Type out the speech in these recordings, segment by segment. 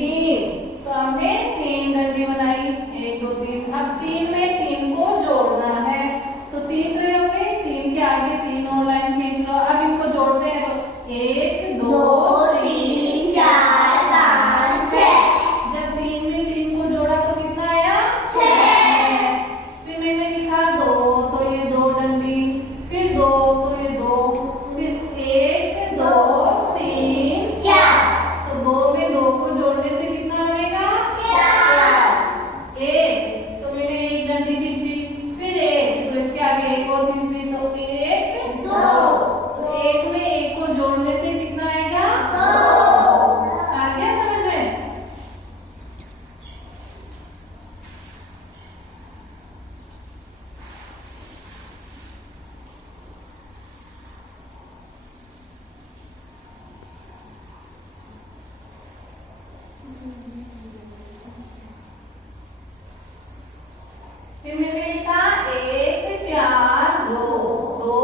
तीन, तो हमने तीन डंडी बनाई, 1 2 3। अब 3 में 3 को जोड़ना है, तो 3 गए हो गए, 3 के आगे 3 और लाइन खींच लो। अब इनको जोड़ते हैं, तो 1 2 3 4 5 6। जब 3 में 3 को जोड़ा तो कितना आया? 6। फिर मैंने लिखा 2, तो ये 2 डंडी, फिर 2, तो ये 2, फिर 1 2 3 4। तो 2 में 2 को जोड़ने से कितना बनेगा? 4। 1, तो मैंने 1 डंडी खींची, फिर 1, तो इसके आगे 1 और खींच ली, तो 1 2। तो 1 में 1 को जोड़ने से कितना आएगा? 2। आ गया समझ में? फिर मैंने लिखा 1 4 2 2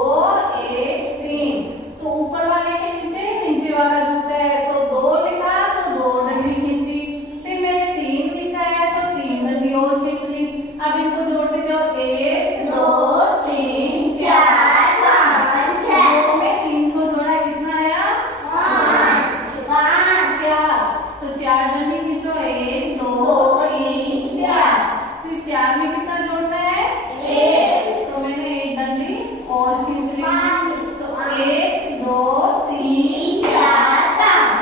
1 3। तो ऊपर वाले के नीचे नीचे वाला जुड़ता है, तो 2 लिखा तो 2 डंडी खींची, फिर मैंने 3 लिखा है तो 3 डंडी और खींच ली। अब इनको जोड़ते जाओ, 1 2 3 4 5 6। 2 में 3 को जोड़ा, कितना आया? 5 4। तो 4 डंडी खींचो, 1 2 3 4। फिर 4 में कितना जोड़ना है? 1। तो मैंने 1 डंडी और खींच ली, तो 1 2 3 4 5।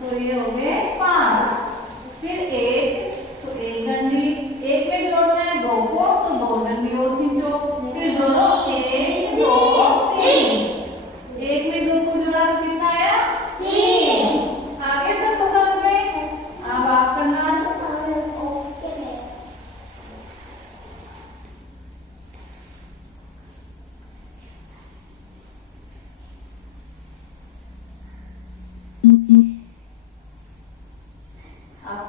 तो ये हो गए 5। फिर 1, तो 1 डंडी, 1 में जोड़ना है 2 को, तो 2 डंडी और खींचो, फिर जोड़ो 1 2 3। 1 में 2 को जोड़ा तो कितना आया? 3। आगे सबको समझ में? अब आप करना। आप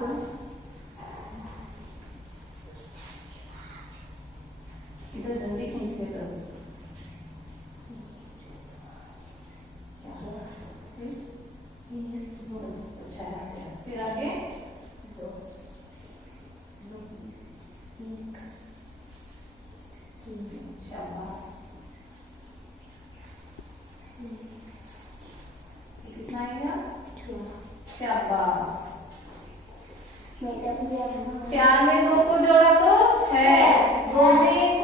इधर डंडी खींचने का, फिर आगे शाबाश। कितना आएगा? शाबाश। 4 में 2 को जोड़ा तो 6, 2 में